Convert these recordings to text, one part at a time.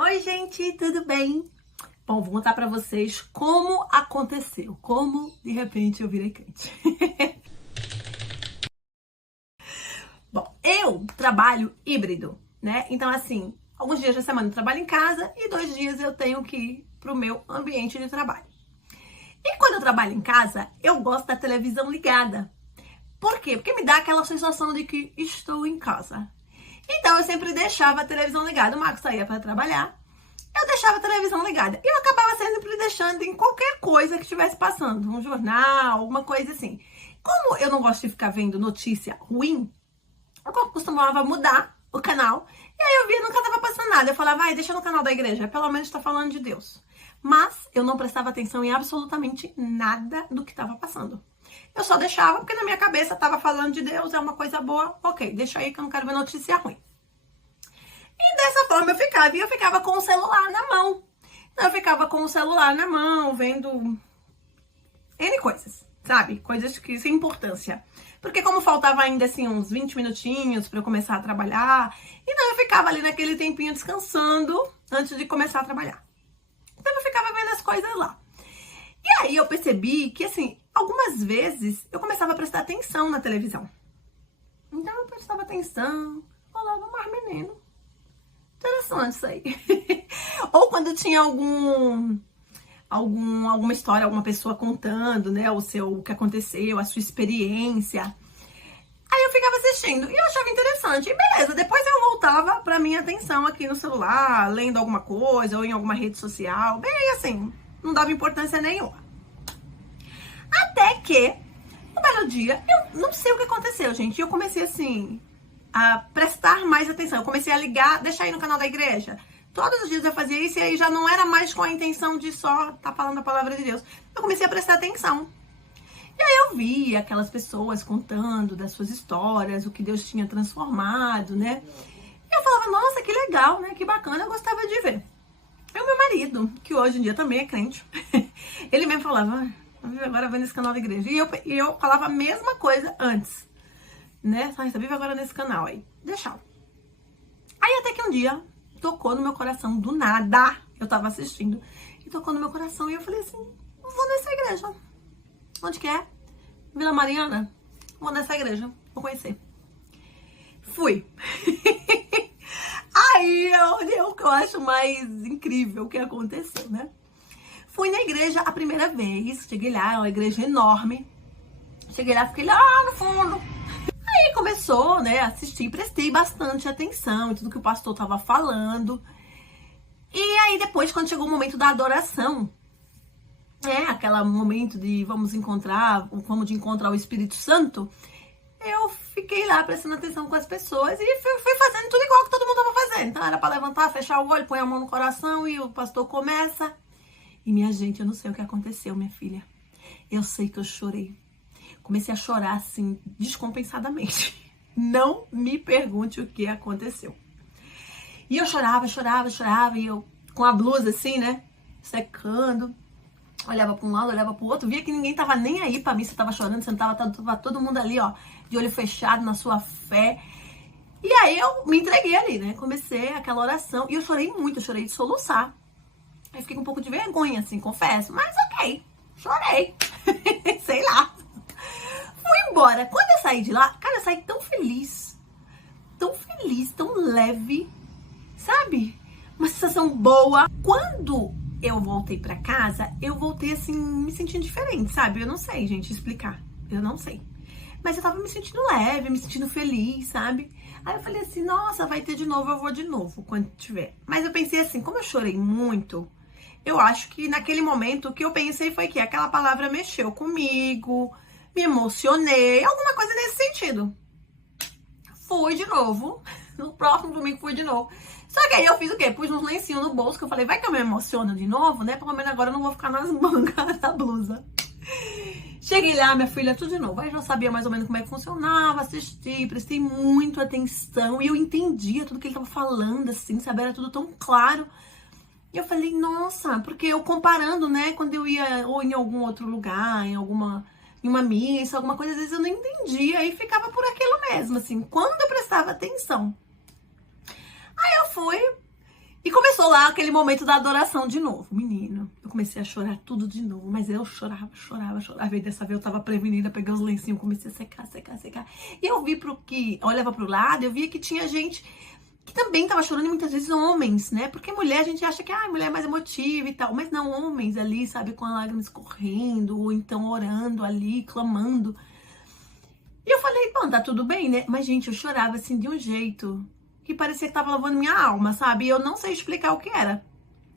Oi, gente, tudo bem? Bom, vou contar pra vocês como aconteceu, como de repente eu virei crente. Bom, eu trabalho híbrido, né? Então, assim, alguns dias da semana eu trabalho em casa e 2 dias eu tenho que ir pro meu ambiente de trabalho. E quando eu trabalho em casa, eu gosto da televisão ligada. Por quê? Porque me dá aquela sensação de que estou em casa. Então, eu sempre deixava a televisão ligada. O Marcos saía para trabalhar. Eu deixava a televisão ligada. E eu acabava sempre deixando em qualquer coisa que estivesse passando. Um jornal, alguma coisa assim. Como eu não gosto de ficar vendo notícia ruim, eu costumava mudar o canal. E aí eu via, nunca estava passando nada. Eu falava, vai, deixa no canal da igreja. Pelo menos está falando de Deus. Mas eu não prestava atenção em absolutamente nada do que estava passando. Eu só deixava, porque na minha cabeça estava falando de Deus, é uma coisa boa. Ok, deixa aí que eu não quero ver notícia ruim. E dessa forma eu ficava com o celular na mão. Então eu ficava com o celular na mão, vendo N coisas, sabe? Coisas que sem importância. Porque como faltava ainda assim uns 20 minutinhos para eu começar a trabalhar, então eu ficava ali naquele tempinho descansando antes de começar a trabalhar. Então eu ficava vendo as coisas lá. E aí eu percebi que assim, algumas vezes eu começava a prestar atenção na televisão. Então eu prestava atenção, falava, mas menino, interessante isso aí. Ou quando tinha alguma história, alguma pessoa contando, né, o que aconteceu, a sua experiência. Aí eu ficava assistindo e eu achava interessante. E beleza, depois eu voltava pra minha atenção aqui no celular, lendo alguma coisa ou em alguma rede social. Bem assim, não dava importância nenhuma. Até que, um belo dia, eu não sei o que aconteceu, gente. Eu comecei assim a prestar mais atenção. Eu comecei a ligar, deixar aí no canal da igreja. Todos os dias eu fazia isso e aí já não era mais com a intenção de só estar falando a palavra de Deus. Eu comecei a prestar atenção. E aí eu via aquelas pessoas contando das suas histórias, o que Deus tinha transformado, né? E eu falava, nossa, que legal, né? Que bacana, eu gostava de ver. E o meu marido, que hoje em dia também é crente, ele mesmo falava, agora vai nesse canal da igreja. E eu falava a mesma coisa antes, né? Só recebi agora nesse canal aí. Deixava. Aí até que um dia tocou no meu coração, do nada. Eu tava assistindo e tocou no meu coração. E eu falei assim, vou nessa igreja. Onde que é? Vila Mariana? Vou nessa igreja, vou conhecer. Fui. Aí é o que eu acho mais incrível que aconteceu, né? Fui na igreja a primeira vez. Cheguei lá, é uma igreja enorme. Cheguei lá, fiquei lá no fundo. Aí começou, né, a assistir, prestei bastante atenção em tudo que o pastor tava falando. E aí depois, quando chegou o momento da adoração, aquele momento de vamos encontrar o Espírito Santo, eu fiquei lá prestando atenção com as pessoas e fui fazendo tudo igual que todo mundo tava fazendo. Então era pra levantar, fechar o olho, pôr a mão no coração e o pastor começa. E minha gente, eu não sei o que aconteceu, minha filha. Eu sei que eu chorei. Comecei a chorar, assim, descompensadamente. Não me pergunte o que aconteceu. E eu chorava, e eu com a blusa assim, né, secando. Olhava para um lado, olhava para o outro, via que ninguém tava nem aí para mim se eu tava chorando, se não tava todo mundo ali, ó, de olho fechado na sua fé. E aí eu me entreguei ali, né, comecei aquela oração. E eu chorei muito, eu chorei de soluçar. Aí fiquei com um pouco de vergonha, assim, confesso. Mas ok, chorei. Sei lá. Fui embora. Quando eu saí de lá, cara, eu saí tão feliz, tão leve, sabe? Uma sensação boa. Quando eu voltei pra casa, eu voltei assim, me sentindo diferente, sabe? Eu não sei, gente, explicar. Eu não sei. Mas eu tava me sentindo leve, me sentindo feliz, sabe? Aí eu falei assim, nossa, vai ter de novo, eu vou de novo, quando tiver. Mas eu pensei assim, como eu chorei muito, eu acho que naquele momento o que eu pensei foi que aquela palavra mexeu comigo, me emocionei, alguma coisa nesse sentido. Fui de novo, no próximo domingo fui de novo. Só que aí eu fiz o quê? Pus uns lencinhos no bolso, que eu falei, vai que eu me emociono de novo, né? Pelo menos agora eu não vou ficar nas mangas da blusa. Cheguei lá, minha filha, tudo de novo. Aí eu já sabia mais ou menos como é que funcionava, assisti, prestei muito atenção. E eu entendia tudo que ele tava falando, assim, sabe? Era tudo tão claro. E eu falei, nossa, porque eu comparando, né? Quando eu ia ou em algum outro lugar, em uma missa, alguma coisa, às vezes eu não entendia e ficava por aquilo mesmo, assim. Quando eu prestava atenção. Aí eu fui e começou começou lá aquele momento da adoração de novo. Menino, eu comecei a chorar tudo de novo. Mas eu chorava. E dessa vez eu tava prevenida, peguei os lencinhos, comecei a secar. E eu vi olhava pro lado, eu via que tinha gente que também tava chorando, e muitas vezes homens, né? Porque mulher, a gente acha que mulher é mais emotiva e tal. Mas não, homens ali, sabe, com a lágrima escorrendo, ou então orando ali, clamando. E eu falei, bom, tá tudo bem, né? Mas, gente, eu chorava assim de um jeito que parecia que tava lavando minha alma, sabe? E eu não sei explicar o que era.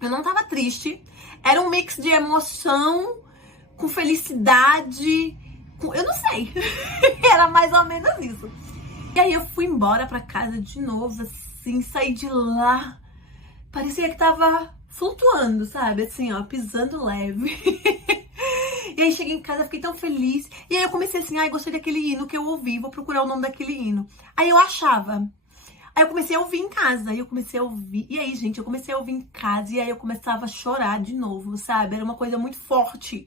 Eu não tava triste. Era um mix de emoção com felicidade. Eu não sei. Era mais ou menos isso. E aí eu fui embora pra casa de novo, assim, saí de lá. Parecia que tava flutuando, sabe? Assim, ó, pisando leve. E aí cheguei em casa, fiquei tão feliz. E aí eu comecei assim, gostei daquele hino que eu ouvi, vou procurar o nome daquele hino. Aí eu achava. Aí eu comecei a ouvir em casa, aí eu comecei a ouvir. E aí, gente, eu comecei a ouvir em casa e aí eu começava a chorar de novo, sabe? Era uma coisa muito forte.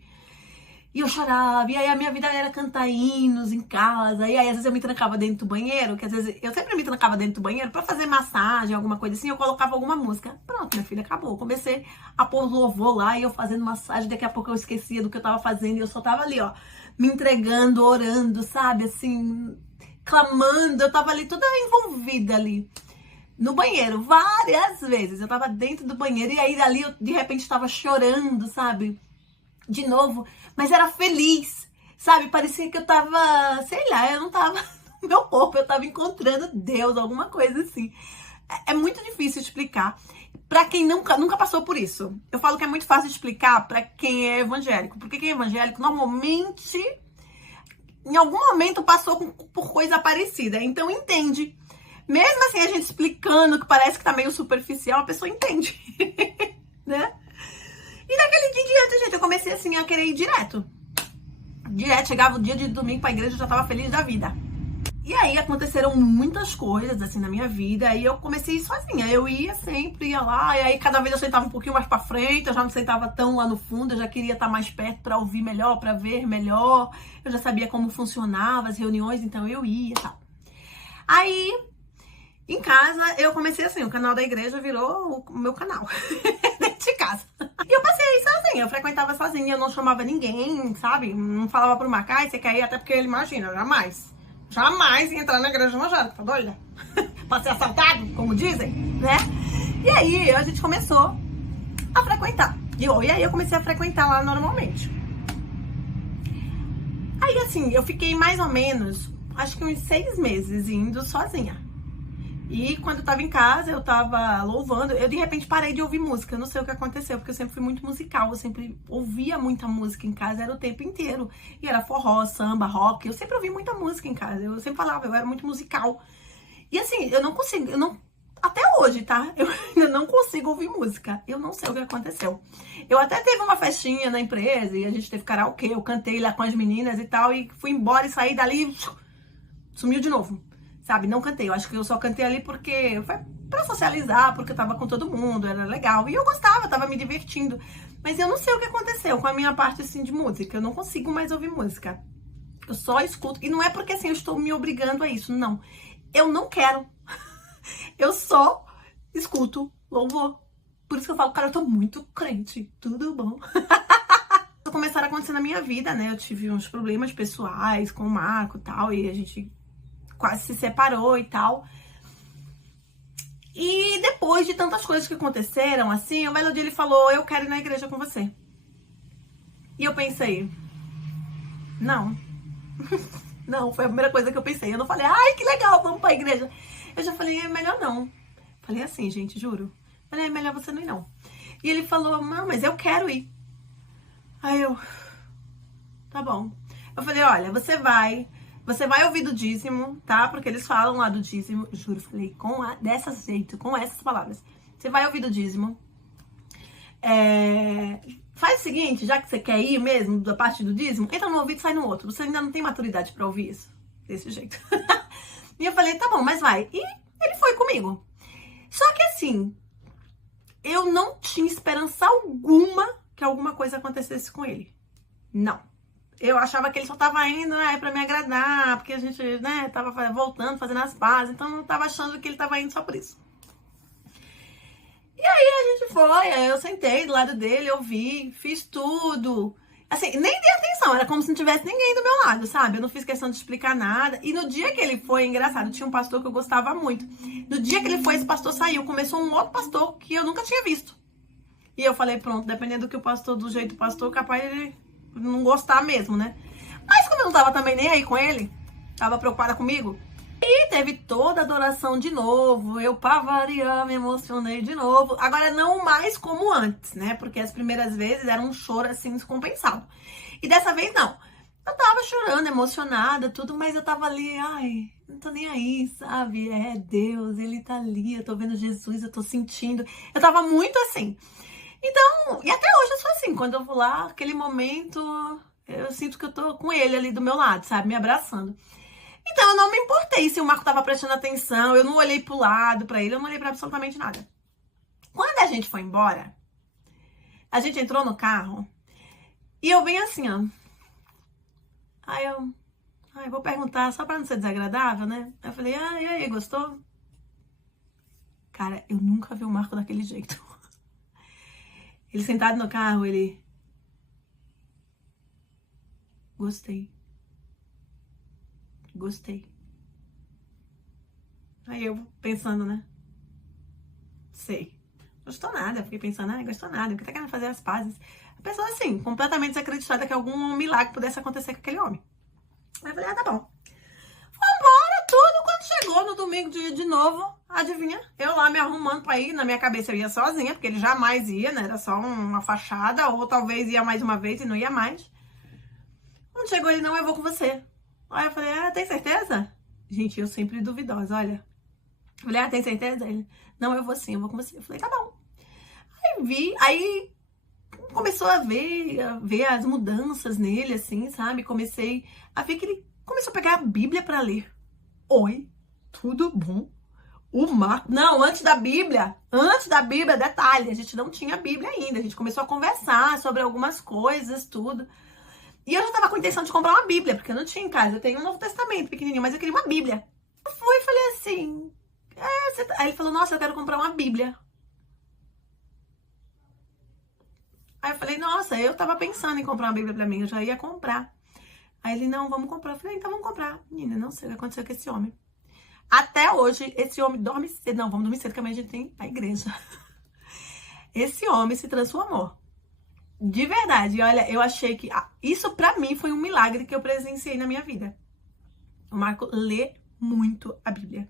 E eu chorava, e aí a minha vida era cantar hinos em casa. E aí às vezes eu me trancava dentro do banheiro, que às vezes eu sempre me trancava dentro do banheiro pra fazer massagem, alguma coisa assim, eu colocava alguma música. Pronto, minha filha, acabou. Eu comecei a pôr louvor lá e eu fazendo massagem, daqui a pouco eu esquecia do que eu tava fazendo e eu só tava ali, ó, me entregando, orando, sabe, assim, clamando. Eu tava ali toda envolvida ali no banheiro, várias vezes. Eu tava dentro do banheiro e aí ali eu de repente tava chorando, sabe, de novo, mas era feliz, sabe? Parecia que eu tava, sei lá, eu não tava no meu corpo, eu tava encontrando Deus, alguma coisa assim. É muito difícil explicar pra quem nunca passou por isso. Eu falo que é muito fácil de explicar pra quem é evangélico, porque quem é evangélico normalmente, em algum momento, passou por coisa parecida, então entende. Mesmo assim, a gente explicando, que parece que tá meio superficial, a pessoa entende, né? E daquele dia em diante, gente, eu comecei assim a querer ir direto. Chegava o dia de domingo pra igreja, eu já tava feliz da vida. E aí aconteceram muitas coisas assim na minha vida. Aí eu comecei a ir sozinha. Eu ia sempre, ia lá. E aí cada vez eu sentava um pouquinho mais pra frente. Eu já não sentava tão lá no fundo. Eu já queria estar mais perto pra ouvir melhor, pra ver melhor. Eu já sabia como funcionava as reuniões, então eu ia e tal. Aí, em casa, eu comecei assim, o canal da igreja virou o meu canal. Dentro de casa. E eu passei aí sozinha, eu frequentava sozinha, eu não chamava ninguém, sabe? Não falava pro Macai, você quer ir, até porque ele imagina, jamais ia entrar na igreja evangélica, tá doida? Pra ser assaltado, como dizem, né? E aí a gente começou a frequentar. E aí eu comecei a frequentar lá normalmente. Aí assim, eu fiquei mais ou menos, acho que uns 6 meses indo sozinha. E quando eu tava em casa, eu tava louvando, eu de repente parei de ouvir música, eu não sei o que aconteceu, porque eu sempre fui muito musical, eu sempre ouvia muita música em casa, era o tempo inteiro. E era forró, samba, rock, eu sempre ouvi muita música em casa, eu sempre falava, eu era muito musical. E assim, eu não consigo, até hoje, tá? Eu ainda não consigo ouvir música, eu não sei o que aconteceu. Eu até teve uma festinha na empresa e a gente teve karaokê, eu cantei lá com as meninas e tal, e fui embora e saí dali, sumiu de novo. Sabe, não cantei, eu acho que eu só cantei ali porque foi pra socializar, porque eu tava com todo mundo, era legal. E eu gostava, tava me divertindo. Mas eu não sei o que aconteceu com a minha parte, assim, de música. Eu não consigo mais ouvir música. Eu só escuto. E não é porque, assim, eu estou me obrigando a isso, não. Eu não quero. Eu só escuto louvor. Por isso que eu falo, cara, eu tô muito crente. Tudo bom? Começaram a acontecer na minha vida, né? Eu tive uns problemas pessoais com o Marco e tal, e a gente quase se separou e tal. E depois de tantas coisas que aconteceram, assim, o belo dia ele falou, eu quero ir na igreja com você. E eu pensei, não. Não, foi a primeira coisa que eu pensei. Eu não falei, ai, que legal, vamos pra igreja. Eu já falei, é melhor não. Falei assim, gente, juro. Falei, é melhor você não ir, não. E ele falou, não, mas eu quero ir. Aí eu, tá bom. Eu falei, olha, você vai ouvir do dízimo, tá? Porque eles falam lá do dízimo. Juro, falei dessa jeito, com essas palavras. Você vai ouvir do dízimo. Faz o seguinte, já que você quer ir mesmo, da parte do dízimo, entra no ouvido e sai no outro. Você ainda não tem maturidade pra ouvir isso. Desse jeito. E eu falei, tá bom, mas vai. E ele foi comigo. Só que assim, eu não tinha esperança alguma que alguma coisa acontecesse com ele. Não. Eu achava que ele só tava indo pra me agradar, porque a gente, né, tava voltando, fazendo as pazes, então eu tava achando que ele tava indo só por isso. E aí a gente foi, aí eu sentei do lado dele, eu vi, fiz tudo. Assim, nem dei atenção, era como se não tivesse ninguém do meu lado, sabe? Eu não fiz questão de explicar nada. E no dia que ele foi, engraçado, tinha um pastor que eu gostava muito. No dia que ele foi, esse pastor saiu, começou um outro pastor que eu nunca tinha visto. E eu falei, pronto, dependendo do que o pastor, do jeito do pastor, capaz de ele não gostar mesmo, né? Mas como eu não tava também nem aí com ele, tava preocupada comigo, e teve toda a adoração de novo. Eu, pra variar, me emocionei de novo. Agora, não mais como antes, né? Porque as primeiras vezes era um choro, assim, descompensado. E dessa vez, não. Eu tava chorando, emocionada, tudo, mas eu tava ali, ai, não tô nem aí, sabe? É Deus, Ele tá ali, eu tô vendo Jesus, eu tô sentindo. Eu tava muito assim. Então, e até hoje eu sou assim. Quando eu vou lá, aquele momento, eu sinto que eu tô com Ele ali do meu lado, sabe? Me abraçando. Então, eu não me importei se o Marco tava prestando atenção, eu não olhei pro lado, pra ele, eu não olhei pra absolutamente nada. Quando a gente foi embora, a gente entrou no carro e eu bem assim, ó. Aí vou perguntar, só pra não ser desagradável, né? Aí eu falei, e aí, gostou? Cara, eu nunca vi o Marco daquele jeito. Ele sentado no carro, ele... Gostei. Aí eu pensando, né? Sei. Gostou nada. Fiquei pensando, gostou nada. Porque tá querendo fazer as pazes. A pessoa, assim, completamente desacreditada que algum milagre pudesse acontecer com aquele homem. Aí eu falei, tá bom. Vambora, tudo. Quando chegou no domingo de novo, adivinha? Eu lá me arrumando pra ir. Na minha cabeça eu ia sozinha, porque ele jamais ia, né? Era só uma fachada. Ou talvez ia mais uma vez e não ia mais. Quando chegou ele, não, eu vou com você. Aí eu falei, tem certeza? Gente, eu sempre duvidosa, olha. Eu falei, tem certeza? Ele, não, eu vou sim, eu vou com você. Eu falei, tá bom. Aí começou a ver as mudanças nele, assim, sabe? Comecei a ver que ele começou a pegar a Bíblia pra ler. Oi, tudo bom? O Marco... Não, antes da Bíblia, detalhe, a gente não tinha Bíblia ainda. A gente começou a conversar sobre algumas coisas, tudo. E eu já tava com a intenção de comprar uma Bíblia, porque eu não tinha em casa. Eu tenho um Novo Testamento pequenininho, mas eu queria uma Bíblia. Eu fui e falei assim... Aí ele falou, nossa, eu quero comprar uma Bíblia. Aí eu falei, nossa, eu tava pensando em comprar uma Bíblia pra mim, eu já ia comprar. Aí ele, não, vamos comprar. Eu falei, então vamos comprar. Menina, não sei o que aconteceu com esse homem. Até hoje, esse homem dorme cedo. Não, vamos dormir cedo, que amanhã a gente tem a igreja. Esse homem se transformou. De verdade, olha, eu achei que... isso pra mim foi um milagre que eu presenciei na minha vida. O Marco lê muito a Bíblia.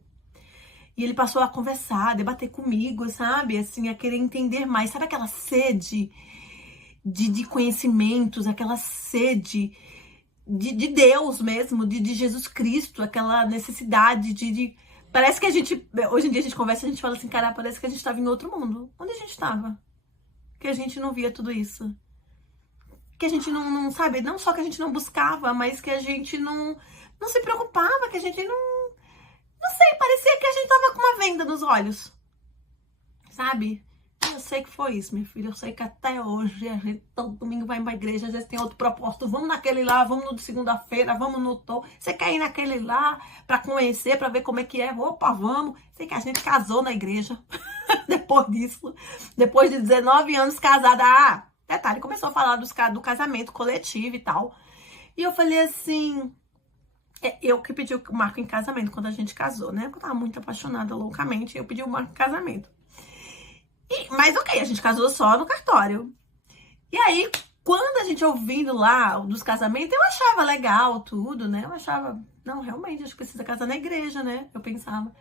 E ele passou a conversar, a debater comigo, sabe? Assim, a querer entender mais. Sabe aquela sede de conhecimentos, aquela sede de Deus mesmo, de Jesus Cristo, aquela necessidade de... Parece que a gente... Hoje em dia a gente conversa e a gente fala assim, cara, parece que a gente estava em outro mundo. Onde a gente estava? Que a gente não via tudo isso. Que a gente não sabe, não só que a gente não buscava, mas que a gente não se preocupava, que a gente não sei, parecia que a gente tava com uma venda nos olhos. Sabe? Eu sei que foi isso, minha filha. Eu sei que até hoje a gente todo domingo vai pra igreja, às vezes tem outro propósito. Vamos naquele lá, vamos no de segunda-feira, vamos no... Você quer ir naquele lá pra conhecer, pra ver como é que é? Opa, vamos. Sei que a gente casou na igreja. Depois disso. Depois de 19 anos casada. Detalhe, começou a falar do casamento coletivo e tal. E eu falei assim... Eu que pedi o Marco em casamento quando a gente casou, né? Eu tava muito apaixonada loucamente. Eu pedi o Marco em casamento. Mas ok, a gente casou só no cartório. E aí, quando a gente ouvindo lá dos casamentos, eu achava legal tudo, né? Eu achava, não, realmente, acho que precisa casar na igreja, né? Eu pensava.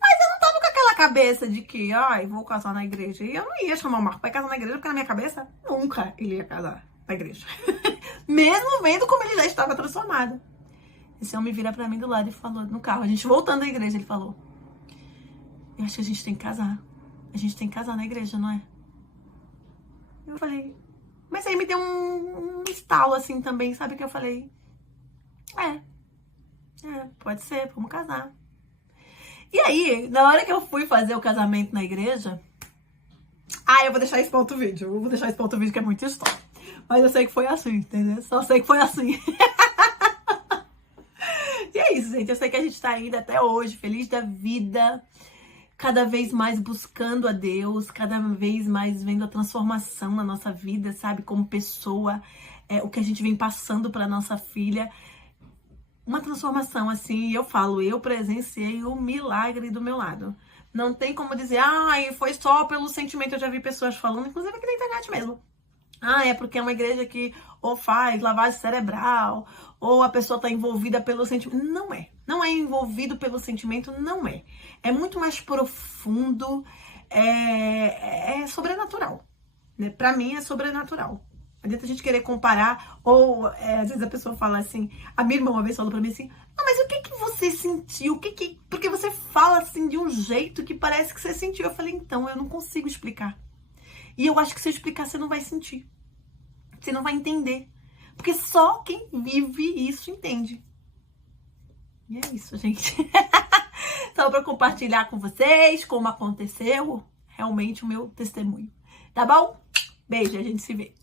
Mas eu não tava com aquela cabeça de que, vou casar na igreja. E eu não ia chamar o Marco pra casar na igreja, porque na minha cabeça, nunca ele ia casar na igreja. Mesmo vendo como ele já estava transformado. Esse homem vira pra mim do lado e falou, no carro, a gente voltando da igreja, ele falou, eu acho que a gente tem que casar. A gente tem que casar na igreja, não é? Eu falei... Mas aí me deu um estalo assim também, sabe? Que eu falei... Pode ser, vamos casar. E aí, na hora que eu fui fazer o casamento na igreja... eu vou deixar isso para outro vídeo. Eu vou deixar isso para outro vídeo que é muita história. Mas eu sei que foi assim, entendeu? Só sei que foi assim. E é isso, gente. Eu sei que a gente tá ainda até hoje, feliz da vida... cada vez mais buscando a Deus, cada vez mais vendo a transformação na nossa vida, sabe? Como pessoa, o que a gente vem passando para nossa filha. Uma transformação assim, e eu falo, eu presenciei o milagre do meu lado. Não tem como dizer, foi só pelo sentimento. Eu já vi pessoas falando, inclusive aqui na internet mesmo. É porque é uma igreja que ou faz lavagem cerebral, ou a pessoa está envolvida pelo sentimento. Não é. Não é envolvido pelo sentimento, não é. É muito mais profundo, é sobrenatural. Né? Para mim é sobrenatural. Não adianta a gente querer comparar, ou às vezes a pessoa fala assim, a minha irmã uma vez falou pra mim assim, mas o que você sentiu? Porque você fala assim de um jeito que parece que você sentiu. Eu falei, então, eu não consigo explicar. E eu acho que se eu explicar, você não vai sentir. Você não vai entender. Porque só quem vive isso entende. E é isso, gente. Só pra compartilhar com vocês como aconteceu realmente o meu testemunho. Tá bom? Beijo, a gente se vê.